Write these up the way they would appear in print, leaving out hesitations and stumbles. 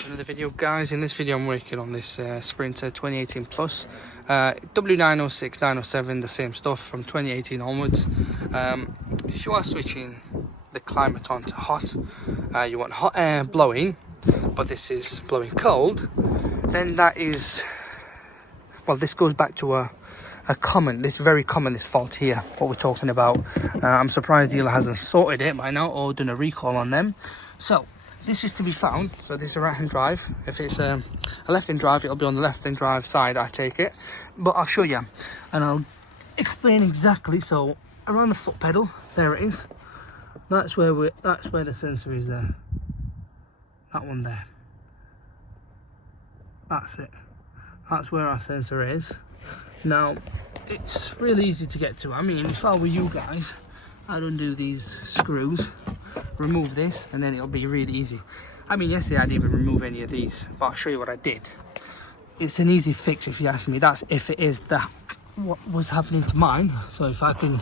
to another video, guys. In this video I'm working on this Sprinter 2018 Plus, W906, 907, the same stuff from 2018 onwards. If you are switching the climate on to hot, you want hot air blowing, but this is blowing cold, then that is, well, this goes back to a very common fault here, what we're talking about. I'm surprised dealer hasn't sorted it by now or done a recall on them. So this is to be found. So this is a right hand drive. If it's a left hand drive, it'll be on the left hand drive side, I take it, but I'll show you and I'll explain exactly. So around the foot pedal, there it is. That's where the sensor is there. That one there. That's it. That's where our sensor is. Now, it's really easy to get to. I mean, if I were you guys, I'd undo these screws, remove this, and then it'll be really easy. I mean, yesterday I didn't even remove any of these, but I'll show you what I did. It's an easy fix if you ask me. That's if it is that what was happening to mine. So if I can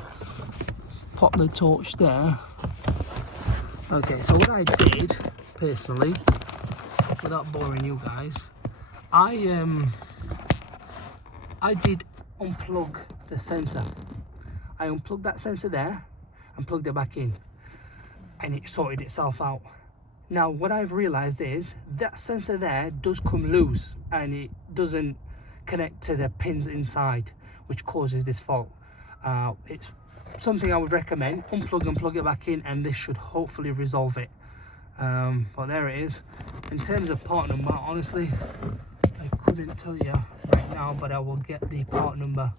pop the torch there. Okay, so what I did, personally, without boring you guys, I did unplug the sensor. I unplugged that sensor there and plugged it back in, and it sorted itself out. Now what I've realized is that sensor there does come loose and it doesn't connect to the pins inside, which causes this fault. It's something I would recommend. Unplug and plug it back in, and this should hopefully resolve it. But there it is. In terms of part number, honestly, I couldn't tell you right now, but I will get the part number